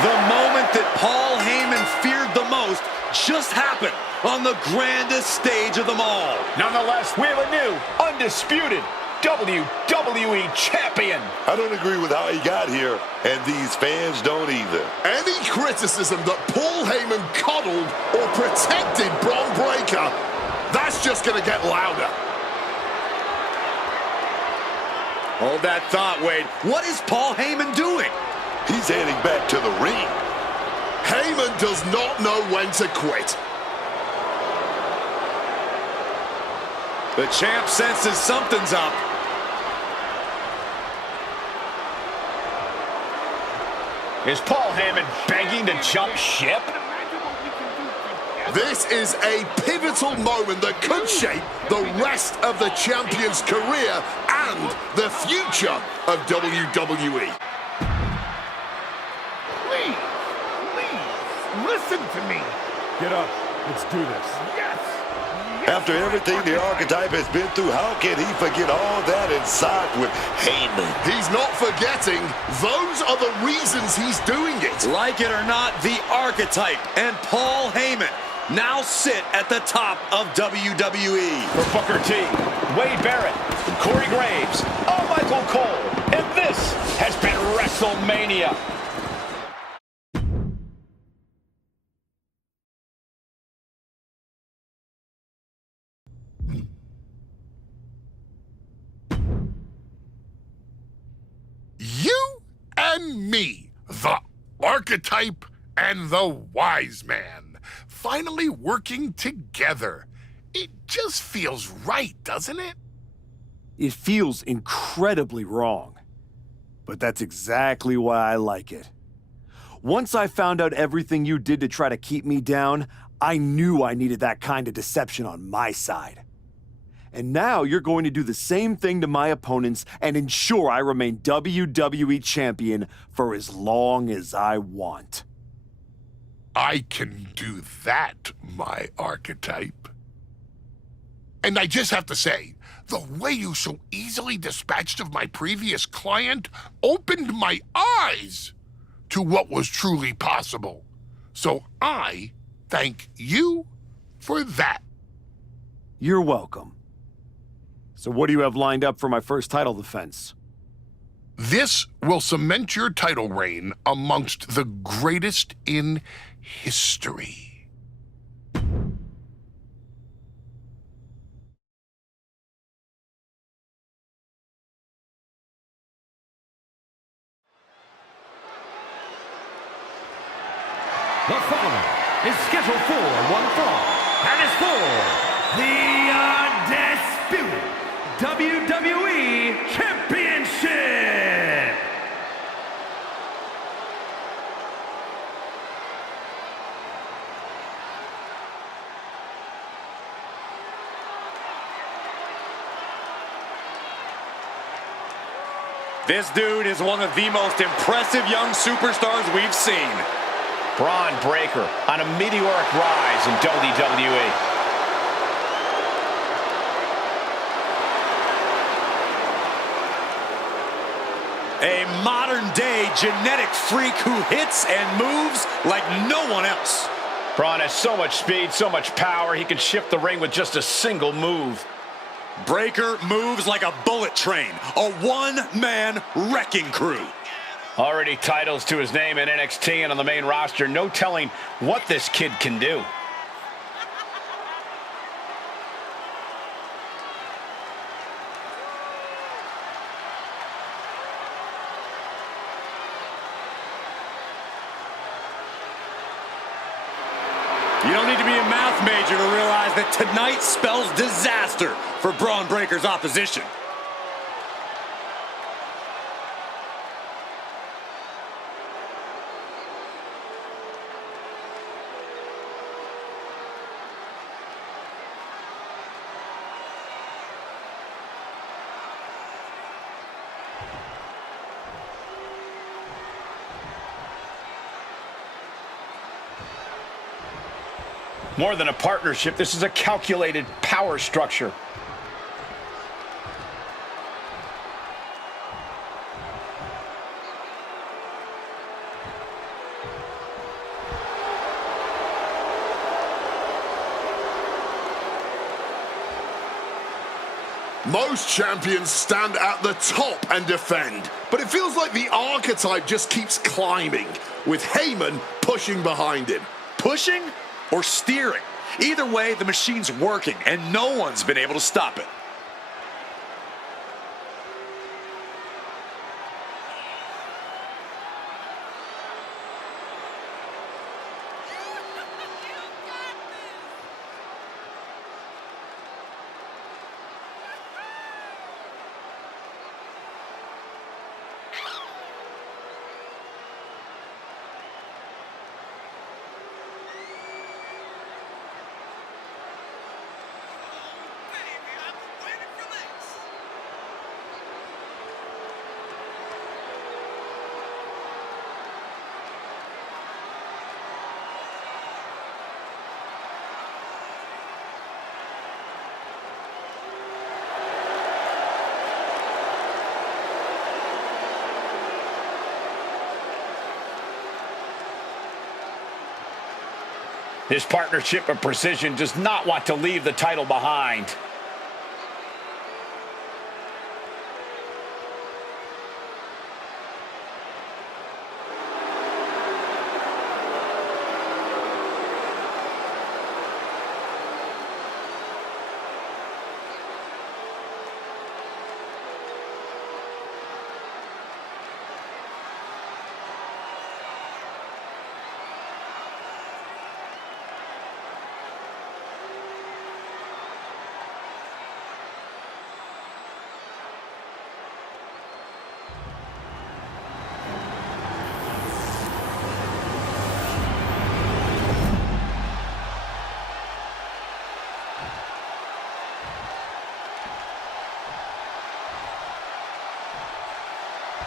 The moment that Paul Heyman feared the most just happened on the grandest stage of them all. Nonetheless, we have a new, undisputed WWE Champion. I don't agree with how he got here, and these fans don't either. Any criticism that Paul Heyman coddled or protected Bron Breakker, that's just going to get louder. Hold that thought, Wade. What is Paul Heyman doing? He's heading back to the ring. Heyman does not know when to quit. The champ senses something's up. Is Paul Heyman begging to jump ship? This is a pivotal moment that could shape the rest of the champion's career and the future of WWE. Please, listen to me. Get up. Let's do this. Yes. After everything the Archetype has been through, how can he forget all that and side with Heyman? He's not forgetting. Those are the reasons he's doing it. Like it or not, the Archetype and Paul Heyman now sit at the top of WWE. For Booker T, Wade Barrett, Corey Graves, I'm Michael Cole, and this has been WrestleMania. You and me, the Archetype and the Wise Man, finally working together. It just feels right, doesn't it? It feels incredibly wrong. But that's exactly why I like it. Once I found out everything you did to try to keep me down, I knew I needed that kind of deception on my side. And now you're going to do the same thing to my opponents and ensure I remain WWE Champion for as long as I want. I can do that, my Archetype. And I just have to say, the way you so easily dispatched of my previous client opened my eyes to what was truly possible. So I thank you for that. You're welcome. So what do you have lined up for my first title defense? This will cement your title reign amongst the greatest in history. The following is scheduled for one fall, and is for the undisputed WWE Championship. This dude is one of the most impressive young superstars we've seen. Bron Breakker on a meteoric rise in WWE. A modern-day genetic freak who hits and moves like no one else. Bron has so much speed, so much power, he can shift the ring with just a single move. Breakker moves like a bullet train, a one-man wrecking crew. Already titles to his name in NXT and on the main roster. No telling what this kid can do. You don't need to be a math major to realize that tonight spells disaster for Bron Breakker's opposition. More than a partnership, this is a calculated power structure. Most champions stand at the top and defend, but it feels like the archetype just keeps climbing, with Heyman pushing behind him. Pushing or steering? Either way, the machine's working, and no one's been able to stop it. This partnership of precision does not want to leave the title behind.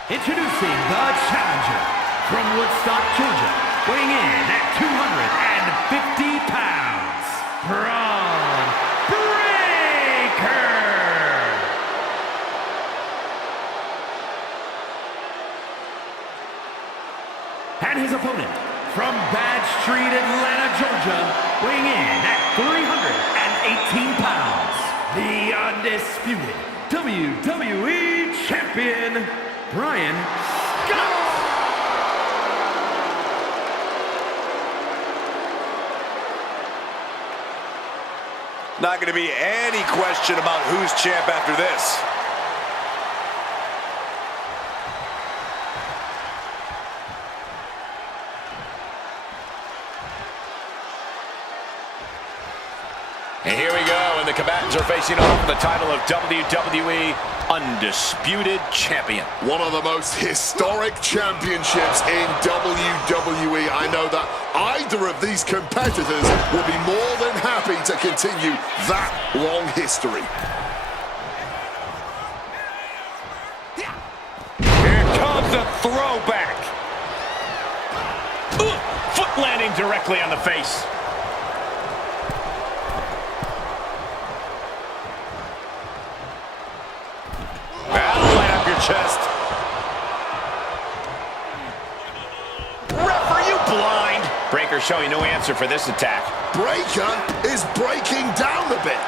Introducing the challenger from Woodstock, Georgia, weighing in at 250 pounds, Braun Breaker. And his opponent from Bad Street, Atlanta, Georgia, weighing in at 318 pounds, the undisputed WWE Champion, Bryan Scott. Not going to be any question about who's champ after this. And here we go, and the combatants are facing off for the title of WWE Undisputed Champion. One of the most historic championships in WWE. I know that either of these competitors will be more than happy to continue that long history. Here comes the throwback. Foot landing directly on the face. Chest. Ref, are you blind? Breaker showing no answer for this attack. Breaker is breaking down a bit.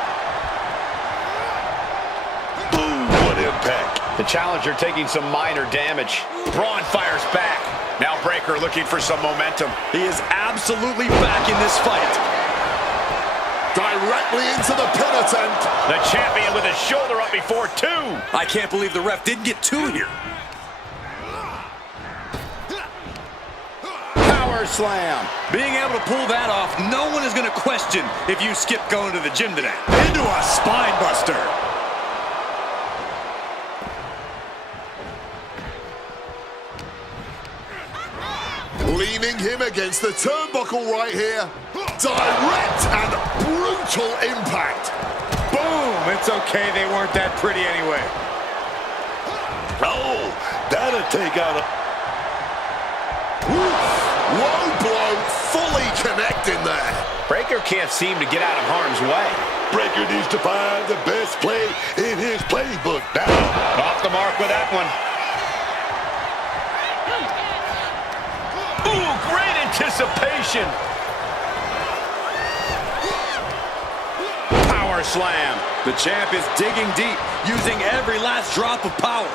Boom, what impact. The challenger taking some minor damage. Braun fires back. Now Breaker looking for some momentum. He is absolutely back in this fight. Directly into the pin attempt. The champion with his shoulder up before two. I can't believe the ref didn't get two here. Power slam. Being able to pull that off, no one is going to question if you skip going to the gym today. Into a spine buster. Leaning him against the turnbuckle right here. Direct and brutal impact. Boom! It's okay, they weren't that pretty anyway. Oh, that'll take out a... Low blow, fully connecting there. Breaker can't seem to get out of harm's way. Breaker needs to find the best play in his playbook now. Off the mark with that one. Ooh, great anticipation. Power slam. The champ is digging deep, using every last drop of power.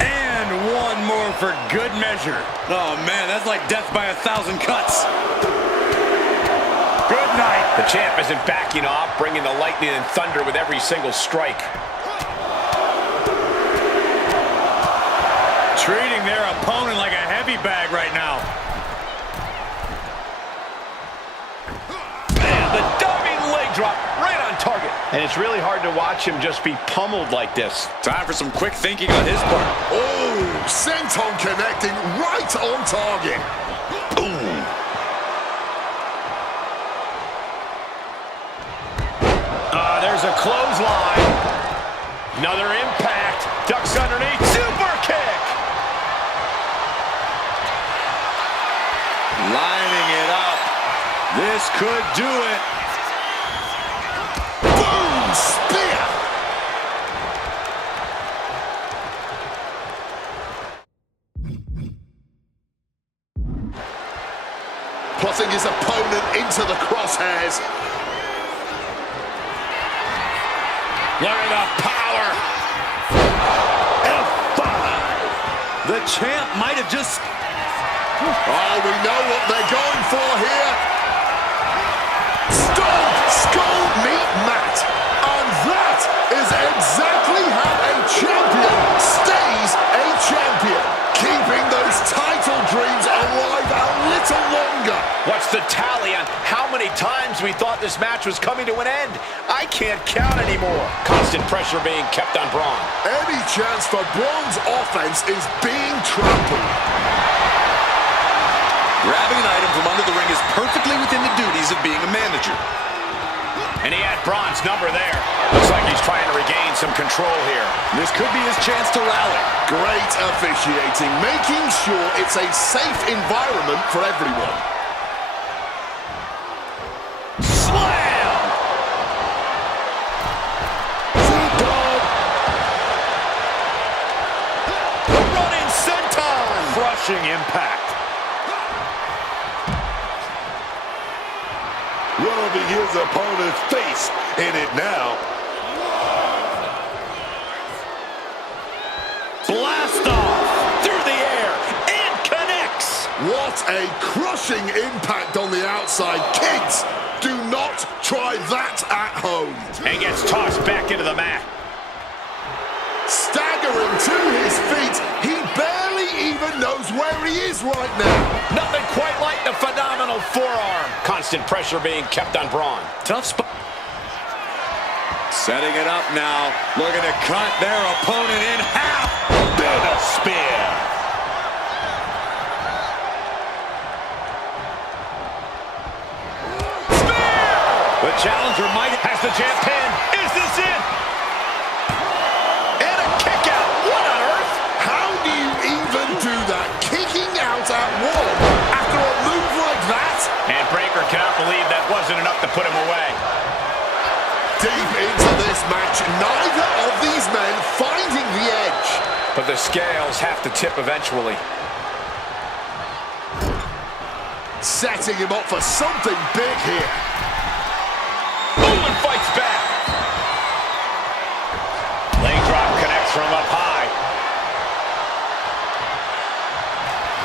And one more for good measure. Oh, man, that's like death by 1,000 cuts. Good night. The champ isn't backing off, bringing the lightning and thunder with every single strike. Treating their opponent like a heavy bag right now. And the diving leg drop right on target. And it's really hard to watch him just be pummeled like this. Time for some quick thinking on his part. Oh, senton connecting right on target. Ooh. There's a clothesline. Another impact. Ducks underneath. Super kick. Lining it up. This could do it. Boom! Spear! Putting his opponent into the crosshairs. Look at the power. F5. The champ might have just... Oh, we know what they're going for here. Stone Skull Meat Mat. And that is exactly how a champion stays a champion. Keeping those title dreams alive a little longer. What's the tally on how many times we thought this match was coming to an end? I can't count anymore. Constant pressure being kept on Braun. Any chance for Braun's offense is being trampled. Grabbing an item from under the ring is perfectly within the duties of being a manager. And he had Braun's number there. Looks like he's trying to regain some control here. This could be his chance to rally. Great officiating, making sure it's a safe environment for everyone. Slam! The running senton! Crushing impact. Rubbing his opponent's face in it now. Blast off through the air and connects. What a crushing impact on the outside. Kids, do not try that at home. And gets tossed back into the mat. Staggering to his feet. He barely even knows where he is right now. Nothing quite like the phenomenal forearm. Constant pressure being kept on Braun. Tough spot. Setting it up now. Looking to cut their opponent in half. Then a spear. The challenger might Has the champ pinned. Is this it? And a kick out. What on earth? How do you even do that? Kicking out at one after a move like that? And Breaker cannot believe that wasn't enough to put him away. Deep into this match, neither of these men finding the edge. But the scales have to tip eventually. Setting him up for something big here. Owen fights back. Leg drop connects from up high.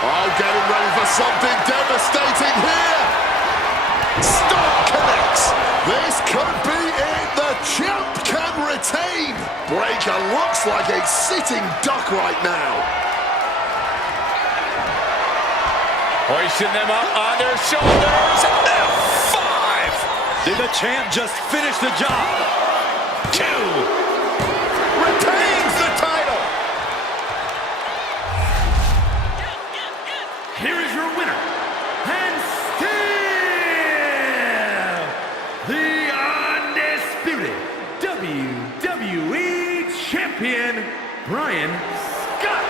Oh, getting ready for something devastating here. Stop connects. This could be it. The champ can retain. Breaker looks like a sitting duck right now. Hoisting them up on their shoulders. F5. Did the champ just finish the job? 2. Retains the title. Here is your winner, and still the undisputed WWE Champion, Bryan Scott.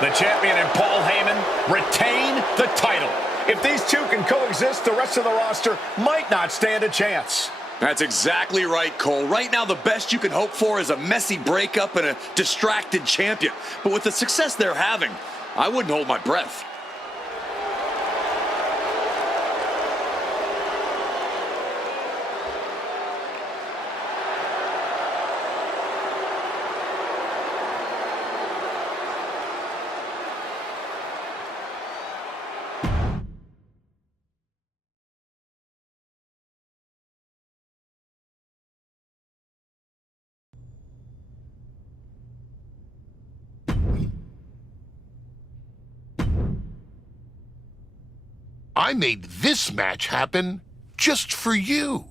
The champion and Paul Heyman retain the title. If these two can coexist, the rest of the roster might not stand a chance. That's exactly right, Cole. Right now, the best you can hope for is a messy breakup and a distracted champion. But with the success they're having, I wouldn't hold my breath. I made this match happen just for you,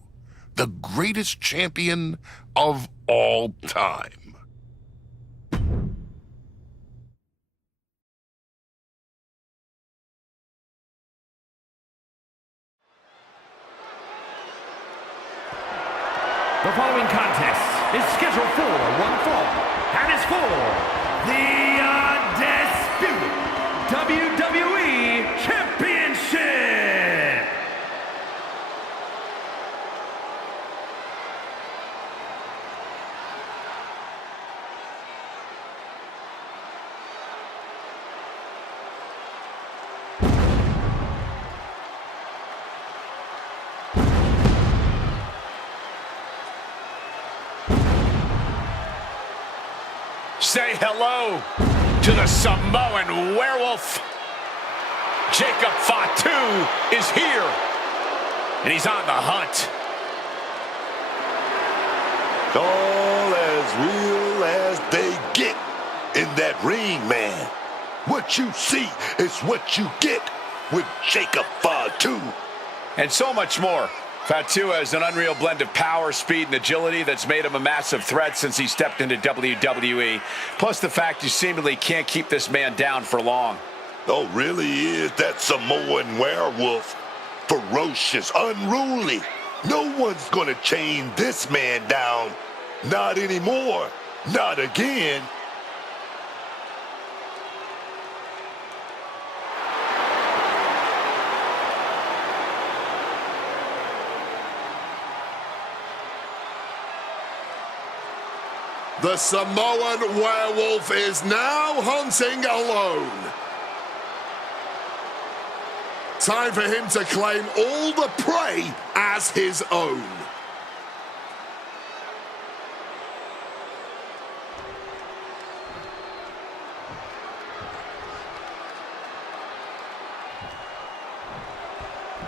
the greatest champion of all time. The following contest is scheduled for one fall and is for the undisputed WWE Championship. Say hello to the Samoan Werewolf. Jacob Fatu is here, and he's on the hunt. All as real as they get in that ring, man. What you see is what you get with Jacob Fatu. And so much more. Fatu has an unreal blend of power, speed, and agility that's made him a massive threat since he stepped into WWE. Plus the fact you seemingly can't keep this man down for long. Oh, really is that Samoan Werewolf. Ferocious, unruly. No one's gonna chain this man down. Not anymore. Not again. The Samoan Werewolf is now hunting alone. Time for him to claim all the prey as his own.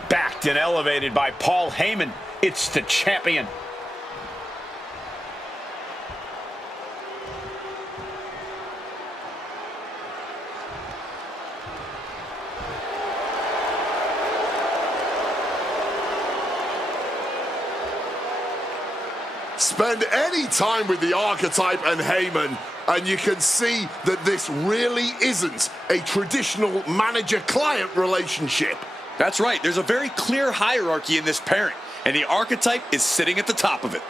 Backed and elevated by Paul Heyman, it's the champion. Spend any time with the Archetype and Heyman, and you can see that this really isn't a traditional manager-client relationship. That's right. There's a very clear hierarchy in this pairing, and the Archetype is sitting at the top of it.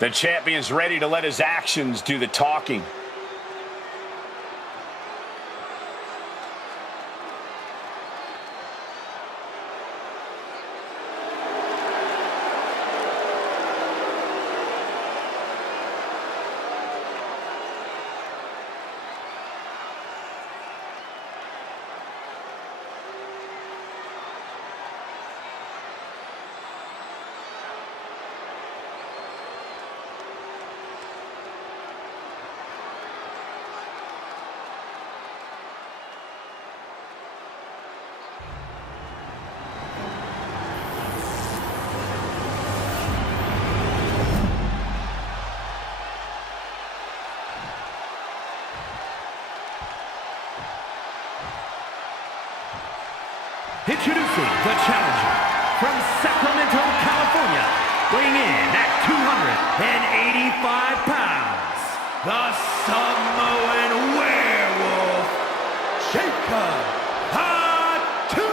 The champion's ready to let his actions do the talking. Introducing the challenger from Sacramento, California, weighing in at 285 pounds, the Samoan Werewolf, Jacob Fatu!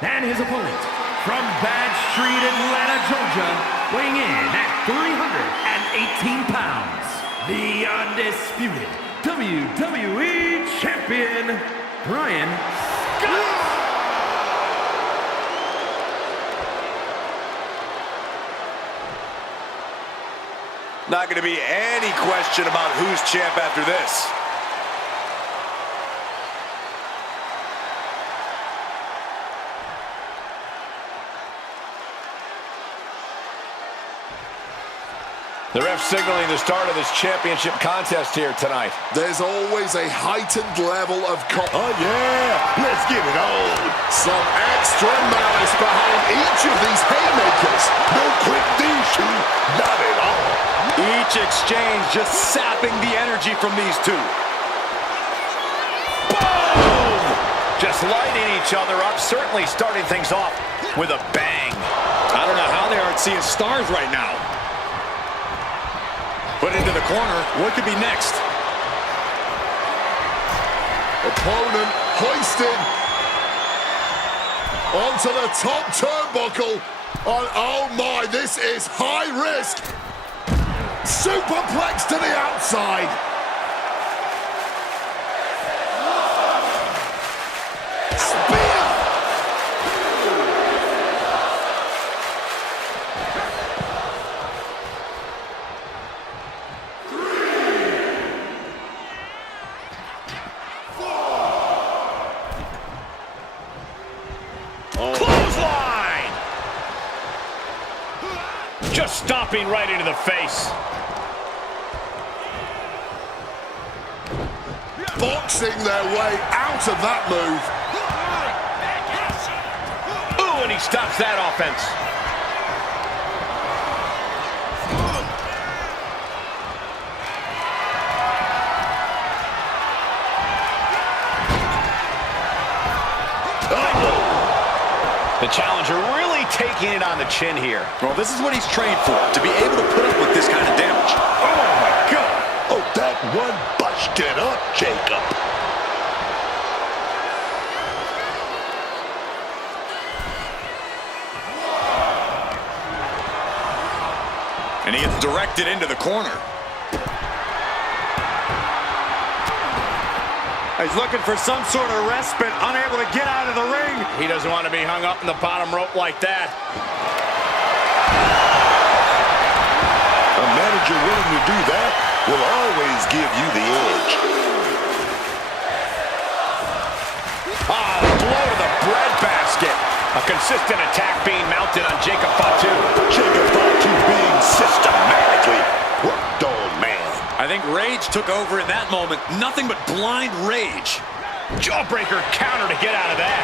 And his opponent, from Bad Street, Atlanta, Georgia, weighing in at 318 pounds, the undisputed WWE Champion, Ryan Scott! Not going to be any question about who's champ after this. The ref signaling the start of this championship contest here tonight. There's always a heightened level of Oh, yeah. Let's give it on. some extra malice behind each of these haymakers. No quick D2. Not at all. Each exchange just sapping the energy from these two. Boom! Just lighting each other up, certainly starting things off with a bang. I don't know how they aren't seeing stars right now. Put into the corner. What could be next? Opponent hoisted onto the top turnbuckle. And oh my, this is high risk. Superplex to the outside. Spear. Clothesline! Just stomping right into the face. Boxing their way out of that move. Ooh, and he stops that offense. The challenger really taking it on the chin here. Well, this is what he's trained for, to be able to put up with this kind of damage. Oh, my God. Oh, that one busted up, Jacob. And he gets directed into the corner. He's looking for some sort of respite, unable to get out of the ring. He doesn't want to be hung up in the bottom rope like that. A manager willing to do that will always give you the edge. Ah, the blow to the breadbasket. A consistent attack being mounted on Jacob Fatu. Jacob Fatu being systematically worked on, man. I think rage took over in that moment. Nothing but blind rage. Jawbreaker counter to get out of that.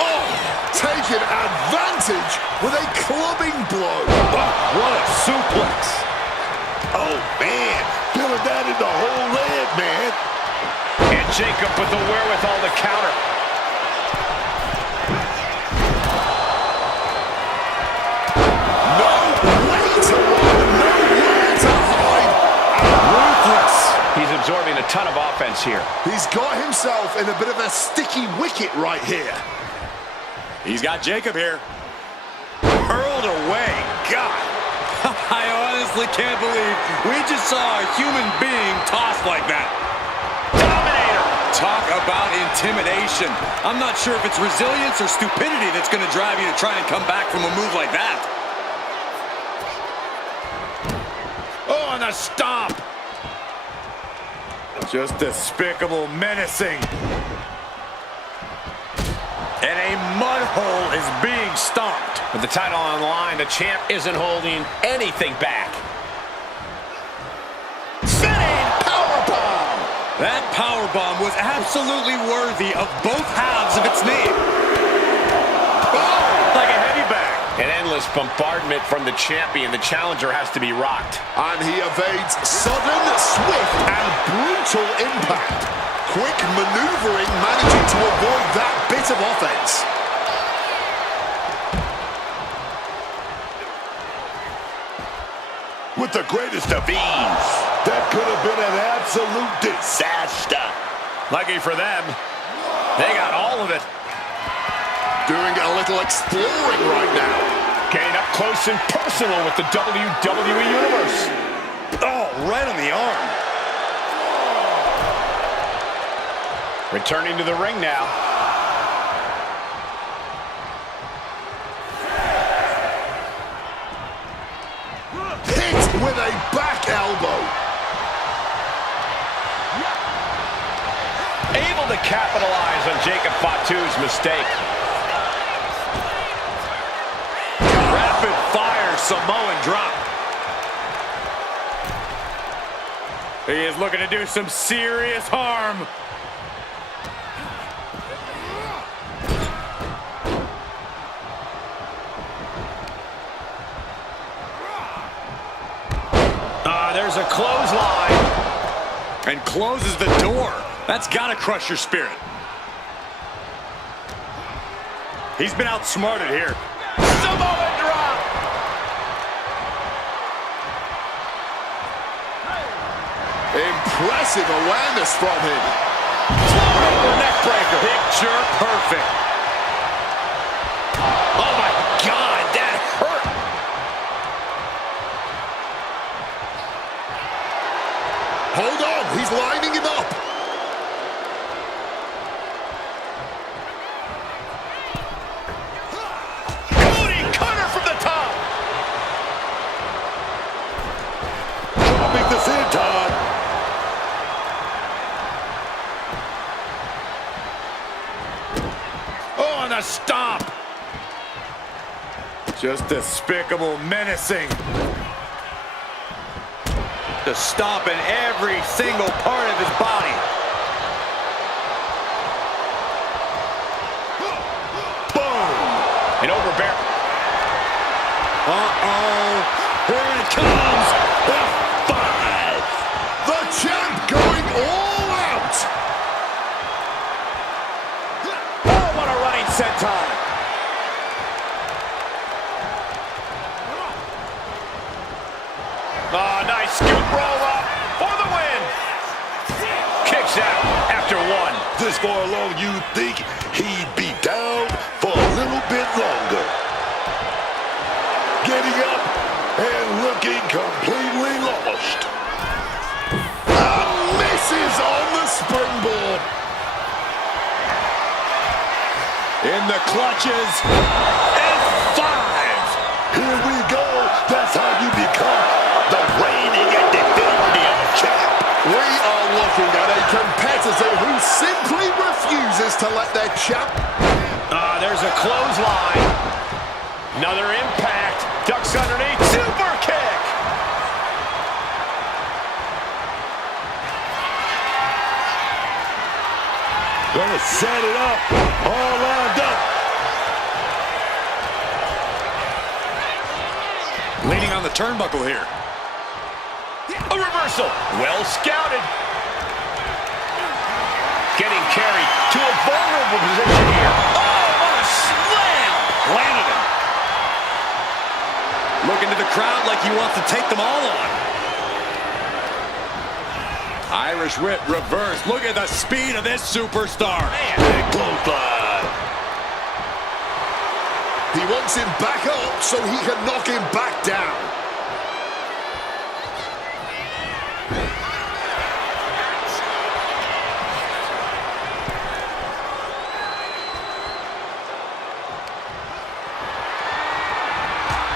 Oh, taking advantage with a clubbing blow. What a suplex. Oh, man. Feeling that in the whole leg, man. And Jacob with the wherewithal to counter. No way to run, nowhere to hide. Ruthless. He's absorbing a ton of offense here. He's got himself in a bit of a sticky wicket right here. He's got Jacob here. Hurled away. God. I honestly can't believe we just saw a human being tossed like that. Dominator. Talk about intimidation. I'm not sure if it's resilience or stupidity that's going to drive you to try and come back from a move like that. Oh, and a stomp. Just despicable, menacing. And a mud hole is being stomped. With the title on the line, the champ isn't holding anything back. Spinning powerbomb. That powerbomb was absolutely worthy of both halves of its name. Oh, like a heavy bag. An endless bombardment from the champion. The challenger has to be rocked. And he evades sudden, swift, and brutal impact. Quick maneuvering, managing to avoid that bit of offense. With the greatest of ease. That could have been an absolute disaster. Lucky for them, they got all of it. Doing a little exploring right now. Getting up close and personal with the WWE Universe. Oh, right on the arm. Returning to the ring now. Hit with a back elbow. Able to capitalize on Jacob Fatu's mistake. Rapid fire Samoan drop. He is looking to do some serious harm. There's a clothesline. And closes the door. That's gotta crush your spirit. He's been outsmarted here. Samoan drop. Impressive awareness from him. Florida neck breaker. Picture perfect. Oh my God, that hurt. Hold on, he's lining him up. Cody cutter from the top. Dropping the senton. Oh, and a stomp. Just despicable, menacing. To stomp in every single part of his body. Boom! And overbear. Uh-oh. Here it comes. F5. The champ going all out. Oh, what a running senton. Oh, nice scoop roll up for the win. Kicks out after one. This far along, you think he'd be down for a little bit longer. Getting up and looking completely lost. And misses on the springboard. In the clutches. F5. Here we go. That's how you become the reigning and defending champ. We are looking at a competitor who simply refuses to let their champ. There's a clothesline. Another impact. Ducks underneath. Super kick. Gonna set it up. All lined up. Leaning on the turnbuckle here. A reversal. Well scouted. Getting carried to a vulnerable position here. Oh, what a slam. Landed him. Looking to the crowd like he wants to take them all on. Irish whip reverse. Look at the speed of this superstar. Big clothesline. He wants him back up so he can knock him back down.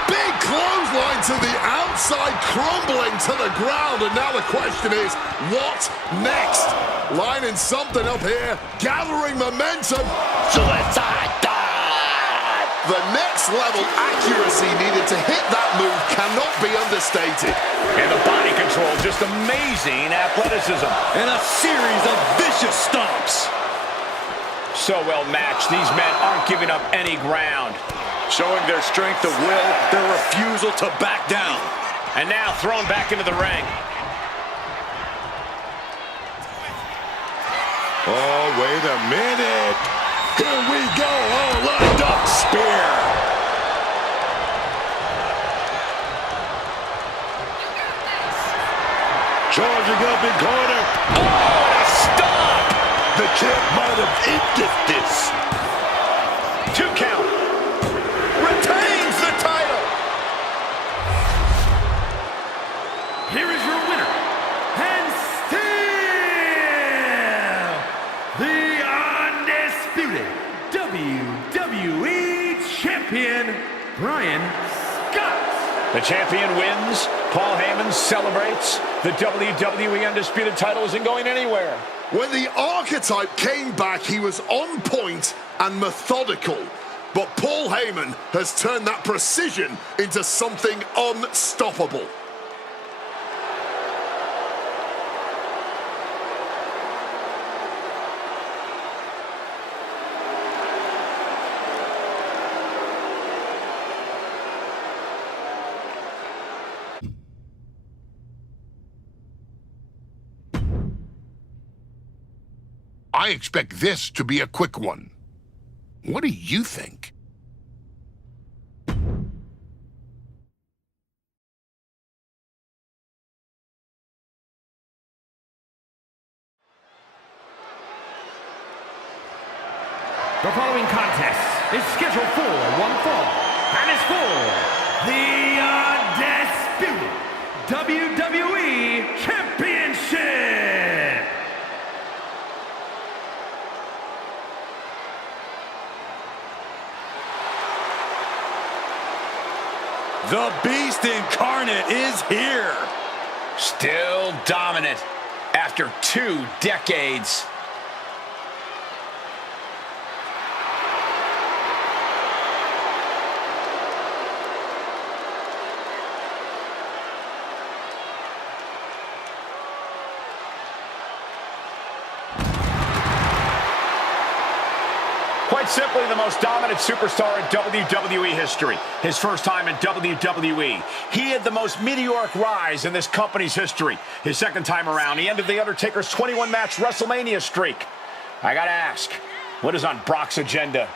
Big clothesline to the outside, crumbling to the ground. And now the question is, what next? Lining something up here, gathering momentum. Suicide dive. The next level accuracy needed to hit that move cannot be understated. And the body control, just amazing athleticism. And a series of vicious stomps. So well matched, these men aren't giving up any ground. Showing their strength of will, their refusal to back down. And now thrown back into the ring. Oh, wait a minute. Here we go, all lined up. Spear. Charging up in corner. Oh, a stop! The champ might have ended this. 2 count. Retains the title. Here is your winner, and still the undisputed WWE Champion, Brian Scott. The champion wins. Paul Heyman celebrates. The WWE Undisputed title isn't going anywhere. When the archetype came back, he was on point and methodical. But Paul Heyman has turned that precision into something unstoppable. I expect this to be a quick one. What do you think? The following contest is scheduled for one fall and is for the undisputed WWE Championship. The Beast Incarnate is here. Still dominant after 2 decades. Quite simply, the most dominant superstar in WWE history. His first time in WWE. He had the most meteoric rise in this company's history. His second time around, he ended The Undertaker's 21-match WrestleMania streak. I gotta ask, what is on Brock's agenda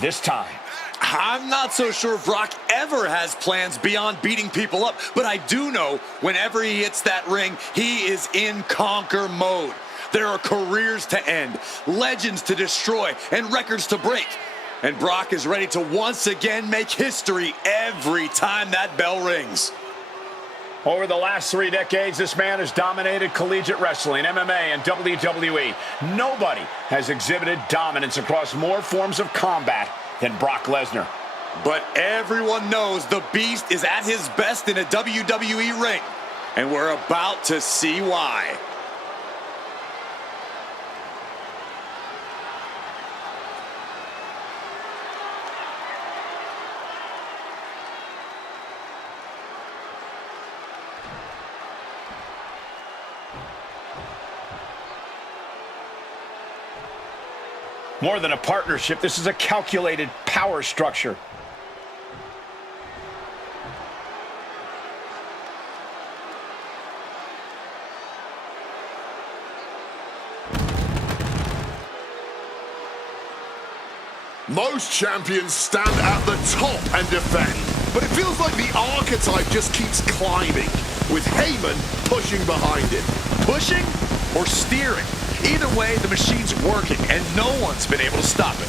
this time? I'm not so sure Brock ever has plans beyond beating people up, but I do know whenever he hits that ring, he is in conquer mode. There are careers to end, legends to destroy, and records to break. And Brock is ready to once again make history every time that bell rings. Over the last 3 decades, this man has dominated collegiate wrestling, MMA, and WWE. Nobody has exhibited dominance across more forms of combat than Brock Lesnar. But everyone knows the Beast is at his best in a WWE ring. And we're about to see why. More than a partnership, this is a calculated power structure. Most champions stand at the top and defend, but it feels like the archetype just keeps climbing, with Heyman pushing behind it. Pushing or steering? Either way, the machine's working, and no one's been able to stop it.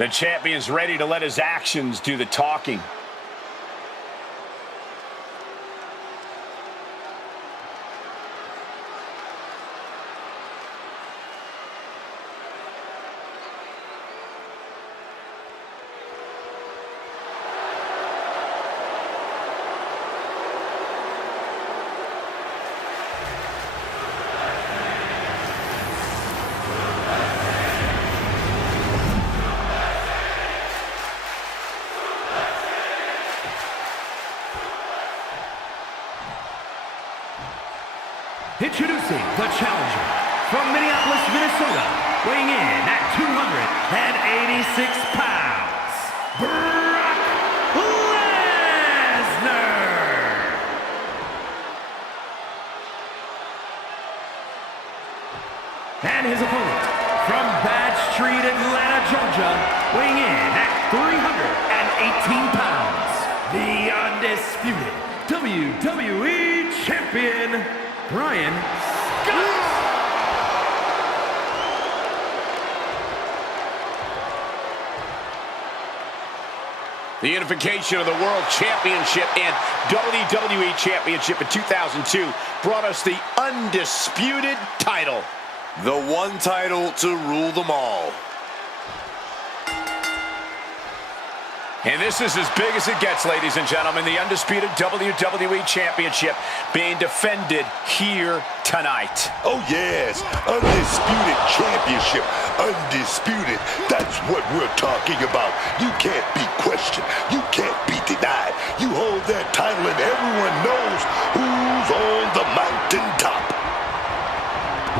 The champion's ready to let his actions do the talking. Introducing the challenger from Minneapolis, Minnesota, weighing in at 286 pounds, Brock Lesnar. And his opponent from Bad Street, Atlanta, Georgia, weighing in at 318 pounds, the undisputed WWE Champion, Ryan Scott. The unification of the World Championship and WWE Championship in 2002 brought us the undisputed title. The one title to rule them all. And this is as big as it gets, ladies and gentlemen. The undisputed WWE Championship being defended here tonight. Oh, yes. Undisputed championship. Undisputed. That's what we're talking about. You can't be questioned. You can't be denied. You hold that title and everyone knows who's on the mountaintop.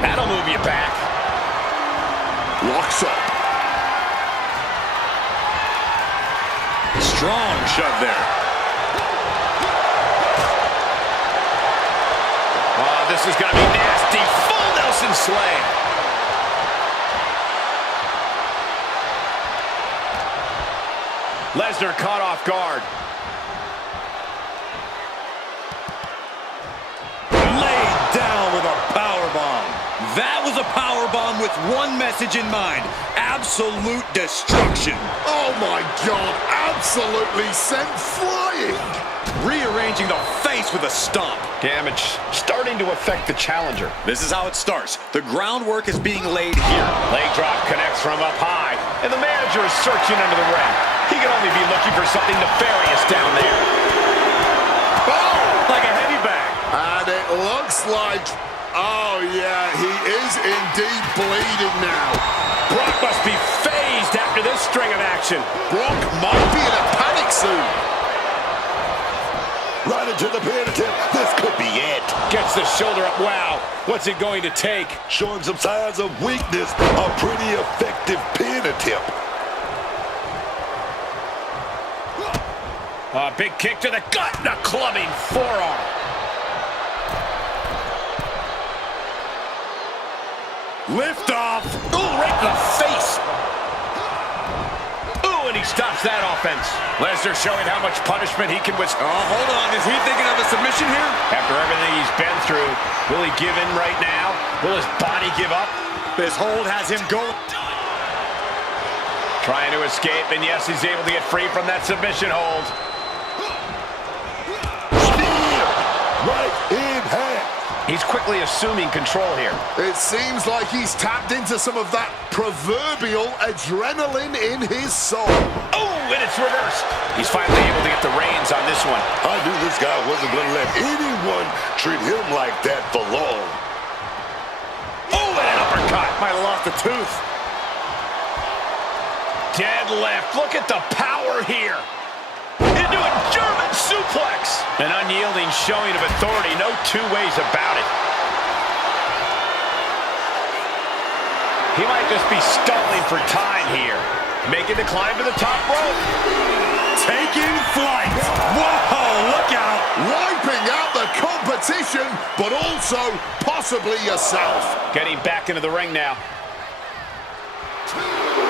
That'll move you back. Locks up. Strong shove there. Oh, this is going to be nasty. Full Nelson slam. Lesnar caught off guard. Laid down with a powerbomb. That was a powerbomb with one message in mind. Absolute destruction. Oh my God, absolutely sent flying. Rearranging the face with a stomp. Damage starting to affect the challenger. This is how it starts. The groundwork is being laid here. Leg drop connects from up high, and the manager is searching under the ring. He can only be looking for something nefarious down there. Oh, like a heavy bag. And it looks like, oh yeah, he is indeed bleeding now. Brock must be phased after this string of action. Brock might be in a panic soon. Right into the pin attempt. This could be it. Gets the shoulder up. Wow, what's it going to take? Showing some signs of weakness. A pretty effective pin attempt. A big kick to the gut and a clubbing forearm. Lift off. Ooh, right in the face. Ooh, and he stops that offense. Lesnar showing how much punishment he can withstand. Oh, hold on. Is he thinking of a submission here? After everything he's been through, will he give in right now? Will his body give up? This hold has him going. Trying to escape, and yes, he's able to get free from that submission hold. Spear right in hand. He's quickly assuming control here. It seems like he's tapped into some of that proverbial adrenaline in his soul. Oh, and it's reversed. He's finally able to get the reins on this one. I knew this guy wasn't going to let anyone treat him like that for long. Oh, and an uppercut. Might have lost a tooth. Deadlift. Look at the power here. Into a German suplex. An unyielding showing of authority. No two ways about it. He might just be stalling for time here. Making the climb to the top rope. Taking flight. Whoa, look out. Wiping out the competition, but also possibly yourself. Getting back into the ring now.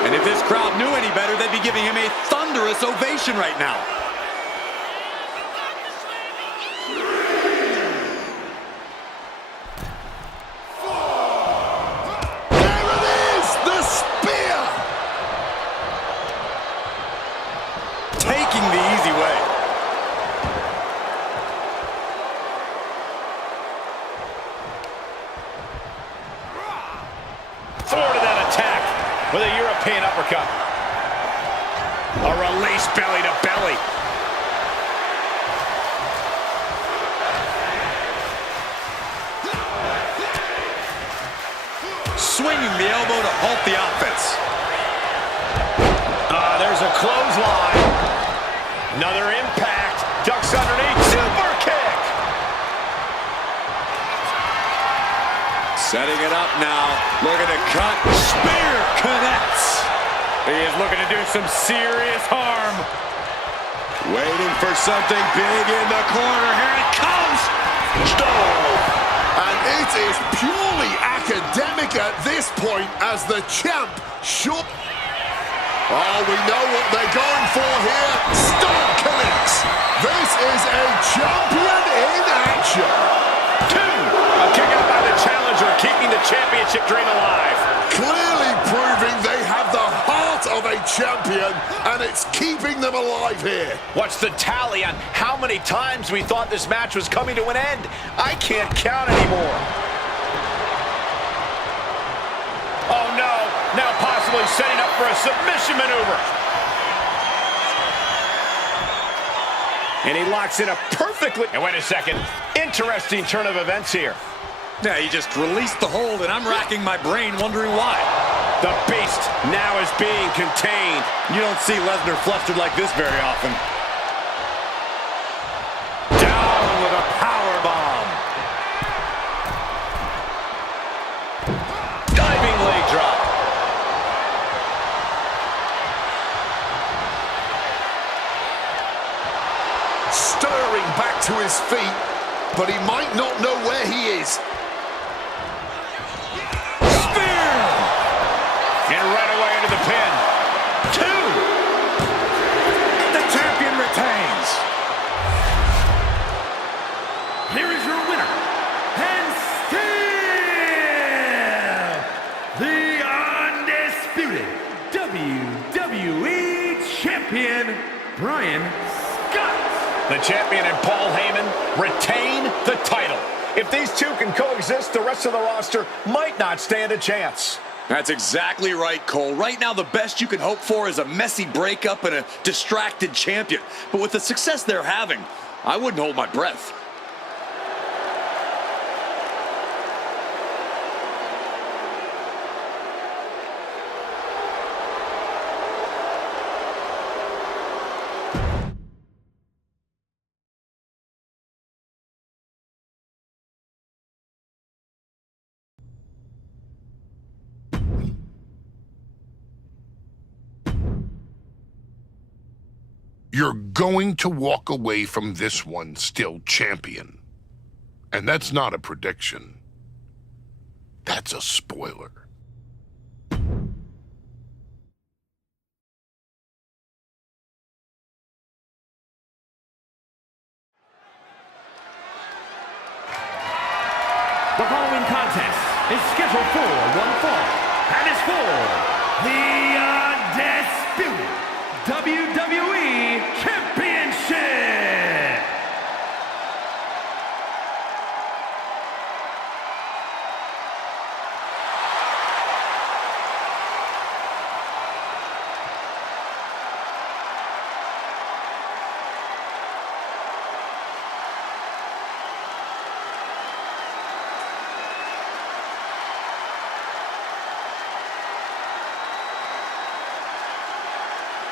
And if this crowd knew any better, they'd be giving him a thunderous ovation right now. There it is, the spear. thwarted that attack with a European uppercut. A release belly to belly. Swinging the elbow to halt the offense. There's a clothesline. Another impact. Ducks underneath. Super kick. Setting it up now. Looking to cut. Spear connects. He is looking to do some serious harm. Waiting for something big in the corner. Here it comes. And it is purely academic at this point as the champ should. Oh, we know what they're going for here. Stomp connects. This is a champion in action. 2. A kick out by the challenger, keeping the championship dream alive. Clearly proving they have the heart of a champion, and it's keeping them alive here. What's the tally on how many times we thought this match was coming to an end? I can't count anymore. Oh no, now possibly setting up for a submission maneuver. And he locks in a perfectly... And wait a second, interesting turn of events here. Yeah, he just released the hold, and I'm racking my brain wondering why. The beast now is being contained. You don't see Lesnar flustered like this very often. Down with a powerbomb. Diving leg drop. Stirring back to his feet, but he might not know where he is. And right away into the pin. 2. The champion retains. Here is your winner, and still the undisputed WWE Champion, Bryan Scott. The champion and Paul Heyman retain the title. If these two can coexist, the rest of the roster might not stand a chance. That's exactly right, Cole. Right now, the best you can hope for is a messy breakup and a distracted champion. But with the success they're having, I wouldn't hold my breath. You're going to walk away from this one still champion. And that's not a prediction. That's a spoiler. The following contest is scheduled for one fall and is for the undisputed WWE Championship.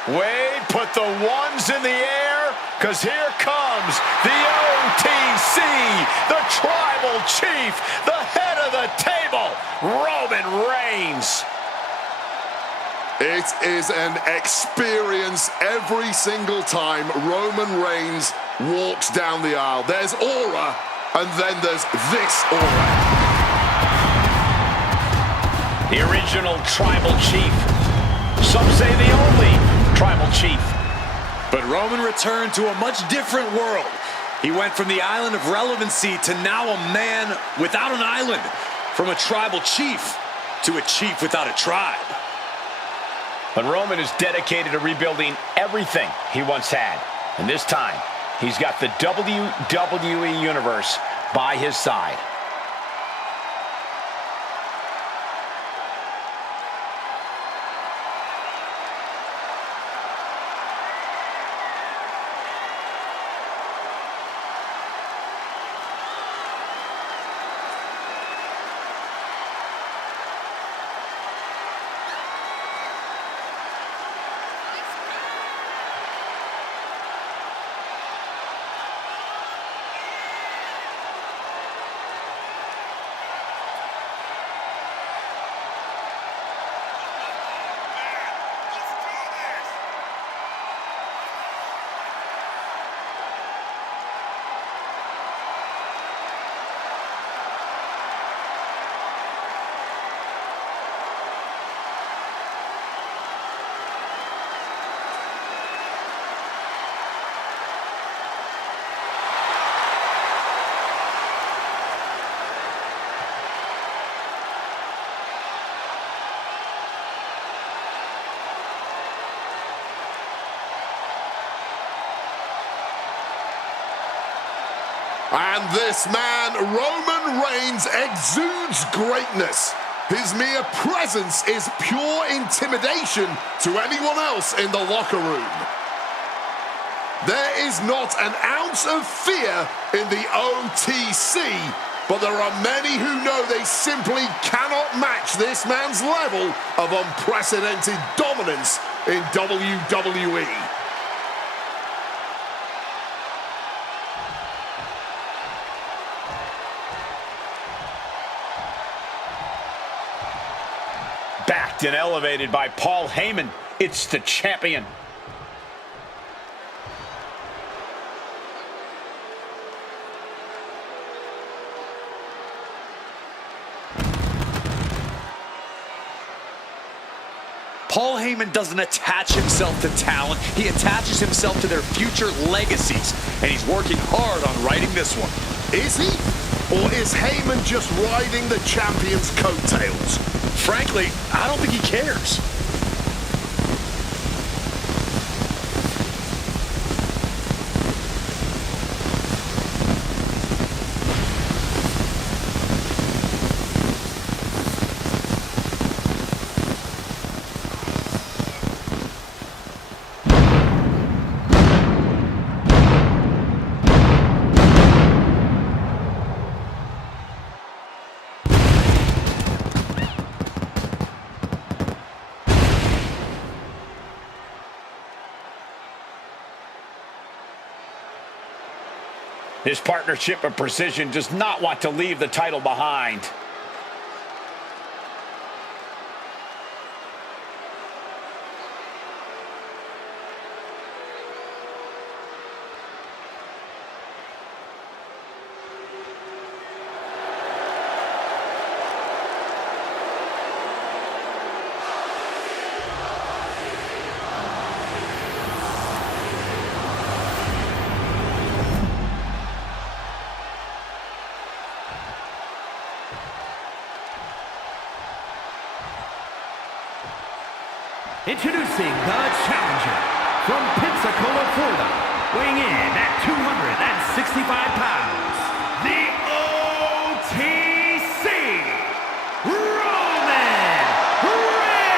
Wade, put the ones in the air, because here comes the OTC, the Tribal Chief, the head of the table, Roman Reigns. It is an experience every single time Roman Reigns walks down the aisle. There's aura, and then there's this aura. The original Tribal Chief. Some say the only Tribal Chief. But Roman returned to a much different world. He went from the island of relevancy to now a man without an island. From a tribal chief to a chief without a tribe. But Roman is dedicated to rebuilding everything he once had. And this time, he's got the WWE Universe by his side. And this man, Roman Reigns, exudes greatness. His mere presence is pure intimidation to anyone else in the locker room. There is not an ounce of fear in the OTC, but there are many who know they simply cannot match this man's level of unprecedented dominance in WWE. Backed and elevated by Paul Heyman, it's the champion. Paul Heyman doesn't attach himself to talent. He attaches himself to their future legacies. And he's working hard on writing this one. Is he? Or is Heyman just riding the champion's coattails? Frankly, I don't think he cares. His partnership of Precision does not want to leave the title behind. Introducing the challenger from Pensacola, Florida, weighing in at 265 pounds, the OTC, Roman Reigns!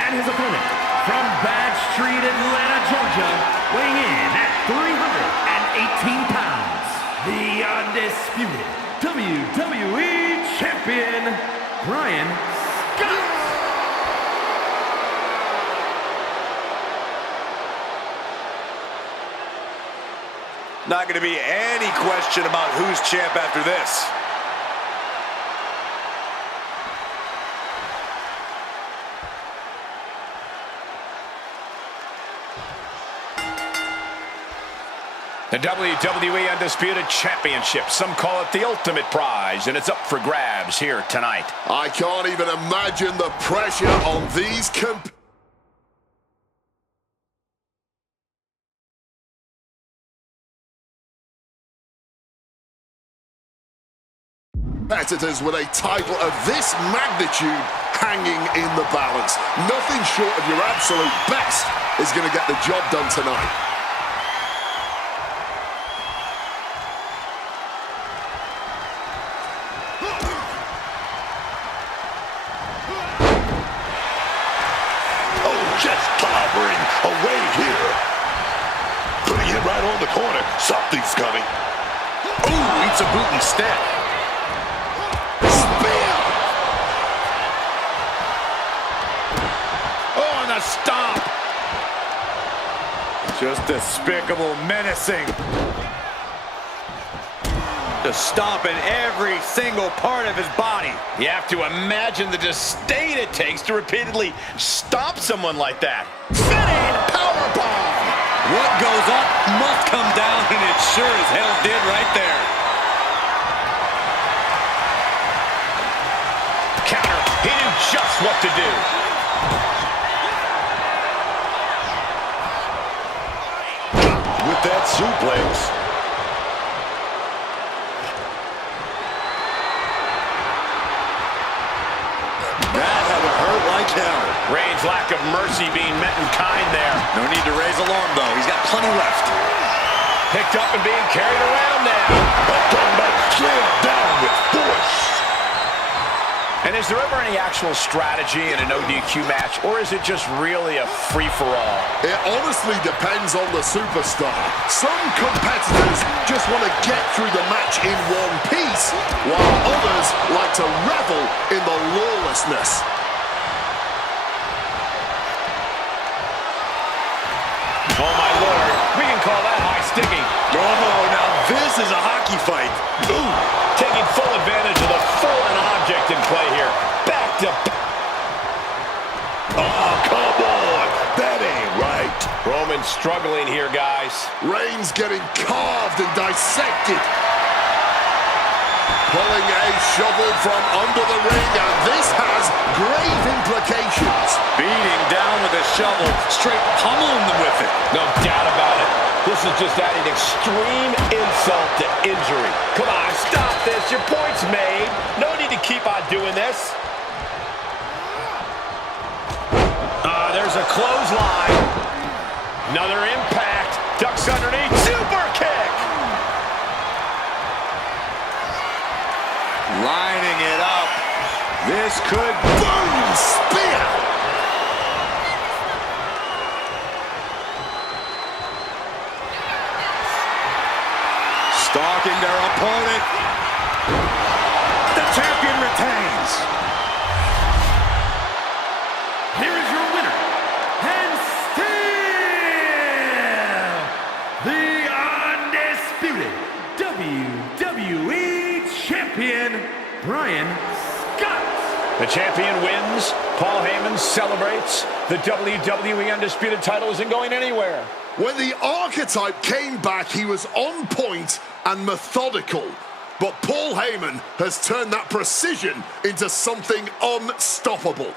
And his opponent from Bad Street, Atlanta, Georgia, weighing in at 318 pounds, the undisputed WWE Champion, Bryan Scott! Not going to be any question about who's champ after this. The WWE Undisputed Championship. Some call it the ultimate prize, and it's up for grabs here tonight. I can't even imagine the pressure on these competitors with a title of this magnitude hanging in the balance. Nothing short of your absolute best is going to get the job done tonight. Just clobbering away here. Putting it right on the corner. Something's coming. Ooh, eats a boot instead. Spear! Oh, and a stomp. Just despicable, menacing. Just stomping every single part of his body. You have to imagine the disdain it takes to repeatedly stomp someone like that. Spinning powerbomb. What goes up must come down, and it sure as hell did right there. Counter. He knew just what to do. With that suplex. That lack of mercy being met in kind there. No need to raise alarm, though. He's got plenty left. Picked up and being carried around now. Slam down with force. And is there ever any actual strategy in an ODQ match, or is it just really a free-for-all? It honestly depends on the superstar. Some competitors just want to get through the match in one piece, while others like to revel in the lawlessness. Oh, my Lord. We can call that high-sticking. Oh, now this is a hockey fight. Ooh, taking full advantage of the foreign object in play here. Back to... Oh, come on. That ain't right. Roman struggling here, guys. Reigns getting carved and dissected. Pulling a shovel from under the ring, and this has grave implications. Beating down with a shovel, straight pummeling them with it. No doubt about it. This is just adding extreme insult to injury. Come on, stop this. Your point's made. No need to keep on doing this. There's a clothesline. Another impact. Ducks underneath. Super kick. Lining it up. This could... Boom! Spear! Stalking their opponent. The champion retains. Here is your winner, and still the undisputed WWE Champion, Bryan Scott. The champion wins. Paul Heyman celebrates. The WWE Undisputed title isn't going anywhere. When the archetype came back, he was on point and methodical. But Paul Heyman has turned that precision into something unstoppable.